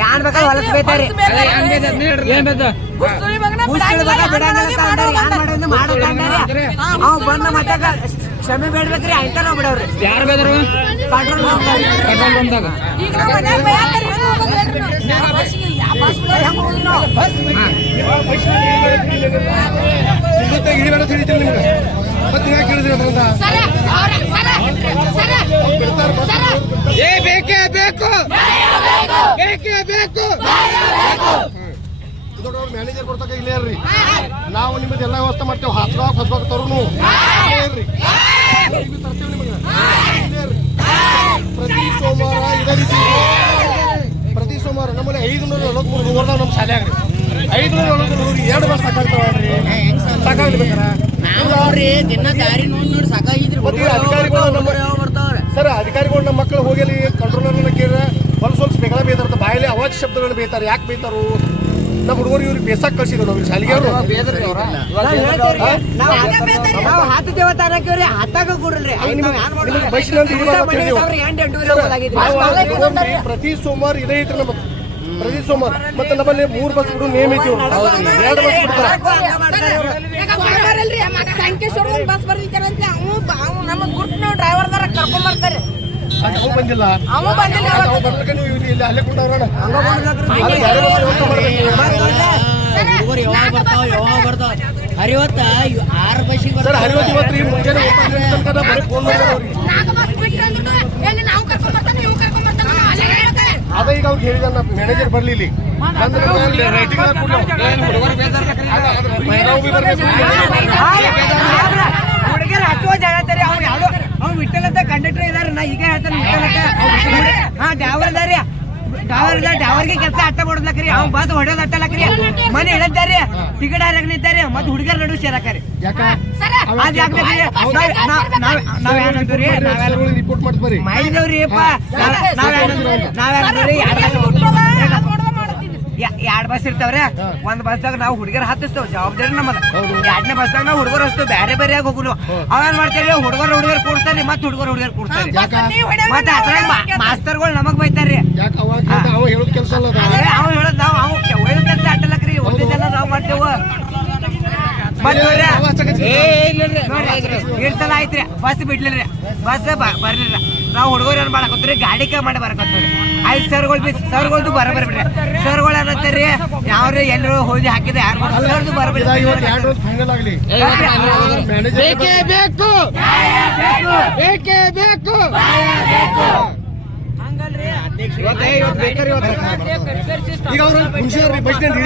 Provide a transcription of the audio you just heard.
ಯಾನ್ ಬೇಕಾದ್ರೆ ಹೊಲಸ್ ಬೈತಾರಿ. ಅವ್ ಬಂದ ಮತ್ತೆ ಕ್ಷಮೆ ಬೇಡ್ಬೇಕ್ರಿ ಆಯ್ತ ನಾವ್ ಬಿಡವ್ರಿ ಯಾರು ಬೇದರು ಪಟ್ರೋಲ್. ಪೆಟ್ರೋಲ್ ಬಂದಾಗ. ಇವತ್ತೇ ಇಳಿ ಬೇಡ ತಿಳಿತಿಲ್ಲ ನಿಮ್ಗೆ. ಮತ್ತೆ ಯಾಕೆ ಹೇಳಿದ್ರಿ ಸರ ಏ ಬೇಕೇ ಬೇಕು ಬೇಕೇ ಬೇಕು ದೊಡ್ಡವ್ರು ಮ್ಯಾನೇಜರ್ ಕೊಡ್ತಕ್ಕ ಇಲ್ಲೇ ಇರ್ರಿ ನಾವು ನಿಮ್ಮದು ಎಲ್ಲ ವ್ಯವಸ್ಥೆ ಮಾಡ್ತೇವೆ. ಹಾಸ್ಲಾಕ್ ಹೊಸ್ಬೇಕು ತರುನು. ಇರ್ರಿ ತರ್ತೇವೆ ನಿಮಗೆ. ಇಲ್ಲೇ ಇರ್ರಿ. ಪ್ರತಿ ಸೋಮವಾರ ಇದೇ ರೀತಿ ಪ್ರತಿ ಸೋಮವಾರ ನಮ್ಮಲ್ಲಿ ಐದುನೂರ ನಲವತ್ಮೂರು ಹುಡುಗರ್ದಾವ ನಮ್ಮ ಶಾಲ್ಯಾಗ ರೀ ಐದುನೂರ ನಲವತ್ಮೂರು ಎರಡು ಬಸ್ ಸಾಕಾಗ್ತಾವಲ್ರಿ ಸಾಕಾಗ್ಲಿ ಬೇಕಾರ ದಿನ ದಾರಿ ನೋಡಿ ನೋಡಿ ಸಾಕಾಗಿದ್ರಿ. ಅಧಿಕಾರಿಗಳು ನಮ್ಮ ಸರ್ ಅಧಿಕಾರಿಗಳು ನಮ್ಮ ಮಕ್ಕಳು ಹೋಗಿ ಕಂಟ್ರೋಲರ್ ಕಂಟ್ರೋಲರ್ನ ಕೇಳಿದ್ರೆ ಹೊಲ ಸ್ವಲ್ಪ ಬೆಗಳ ಬೈತಾರೆ ಬಾಯಲ್ಲಿ ಅವಾಜ್ ಶಬ್ದಗಳು ಬೇಯ್ತಾರೆ ಯಾಕೆ ಬೇಯ್ತಾರು ನಮ್ಮ ಹುಡುಗರು ಇವ್ರಿಗೆ ಬೇಸಾಕ್ ಕಳ್ಸಿದ್ರು ನಾವು ಶಾಲೆಗೆ ಪ್ರತಿ ಸೋಮವಾರ ಇದೇ ಐತ್ರಿ ನಮ್ಮ ಪ್ರತಿ ಸೋಮವಾರ. ಮತ್ತೆ ನಮ್ಮಲ್ಲಿ ಮೂರು ಬಸ್ ಬಿಡು ನೇಮ್ ಐತಿ ಎರಡು ಬಸ್ ಬಿಡ್ತಾರೆ. ಸಂಕೇಶ್ವರ ಬಸ್ ಬರ್ದಿದ್ದಾರಂತೆ ಅವು ಅವು ನಮ್ಮ ಗುರುತು ಡ್ರೈವರ್ದಾರ ಕರ್ಕೊಂಡ್ ಬರ್ತಾರೆ. ಅದು ಅವ್ನು ಬಂದಿಲ್ಲ ಅವ ಬಂದಿಲ್ಲ ಅಲ್ಲೇ ಕುಂತವ್ರಣ. ಯಾವಾಗ ಬರ್ತಾವ ಯಾವಾಗ ಬರ್ತಾವ ಮ್ಯಾನೇಜರ್ ಬರ್ಲಿ ಇಲ್ಲಿ ಬಂದ್ರೆ ರೈಟಿಂಗ್ ಹುಡುಗರು ಅವ್ ಅವ್ನು ಅವ್ ಅವ್ನು ವಿಠಲ್ ಅಂತ ಕಂಡಕ್ಟರ್ ಇದಾರೆ ನಾ ಈಗ ಹೇಳ್ತಾನೆ ಹಾ ಡ್ಯಾವರ್ ಇದಾರೆ ಡ್ಯಾವರ್ಗೆ ಕೆಲಸ ಅಟ್ಟ ಮಾಡೋದ್ಲಕ್ರಿ ಅವ್ ಬಸ್ ಹೊಡೆಯೋದು ಅಟ್ಟಲಕ್ರಿ ಮನೆ ಇಳಿದಾರಿ ಟಿಕೆಟ್ ಹಾರಕ್ ನಿಂತಾರಿ ಮತ್ತೆ ಹುಡುಗರ ನಡು ಸೇರಕರಿ ಯಾಕ? ಅದ್ ಯಾಕ್ಬೇಕ್ರಿ ನಾವ್ ಏನಂತೀವ್ರಿ ನಾವೆಲ್ಲ ರಿಪೋರ್ಟ್ ಮಾಡ್ತ ಬರ್ರಿ ಮಾಡಿದೇವ್ರಿ ನಾವೇನಂತೀವ್ರಿ ಎರಡ್ ಬಸ್ ಇರ್ತಾವ್ರೆ? ಒಂದ್ ಬಸ್ದಾಗ ನಾವು ಹುಡುಗರ ಹತ್ತಿಸ್ತೇವ್ ಜವಾಬ್ದಾರಿ ನಮ್ಮದ. ಎರಡನೇ ಬಸ್ದಾಗ ನಾವು ಹುಡುಗರು ಹಸ್ತೇವ್ ಬೇರೆ ಬೇರೆ ಆಗಿ ಹೋಗುನು. ಅವೇನ್ ಮಾಡ್ತಾರೆ ಹುಡುಗರು ಹುಡುಗರು ಕೂಡ್ತಾರಿ ಮತ್ತೆ ಹುಡುಗರು ಹುಡುಗರು ಕೂಡ್ತಾರಿ. ಮತ್ತೆ ಮಾಸ್ತರ್ಗಳು ನಮಗ್ ಬೈತಾರ್ರಿ. ಮತ್ತ್ ನೋಡ್ರಿ, ಅವ ಹಚ್ಚಕತ್ತಿ. ನೋಡ್ರಿ ಎರಡ್ ಸಲ ಆಯ್ತ್ರಿ. ಬಸ್ ಬಿಡ್ಲಿಲ್ರಿ. ಬಸ್ ಬರ್ಲಿಲ್ಲ. ನಾವು ಹುಡುಗರು ಏನ್ ಮಾಡಕತ್ರಿ ಗಾಡಿ ಕೈ ಮಾಡಿ ಬರಕತ್ತೀರಿ ಆಯ್ತು ಸರ್ಗಳು ಬಿ ಸರ್ಗಳ್ದು ಬರಬರ್ ಬಿಡ್ರಿ ಸರ್ಗಳು ಏನಂತಾರ್ರಿ ಯಾವ್ರಿ ಎಲ್ಲರೂ ಹೋಗಿ ಹಾಕಿದೆ ಯಾರು ಸರ್ದು ಆಗಲಿ. ಬೇಕೇ ಬೇಕು. ಬೇಕೇ ಬೇಕು. ಹಂಗಲ್ರಿ. ಇವತ್ತೇ ಇವತ್ತು ಬೇಕಾರಿ ಇವತ್ತು ಈಗ ಅವ್ರು ಹುಷಾರ್ರಿ ಬಸ್ ಸ್ಟ್ಯಾಂಡ್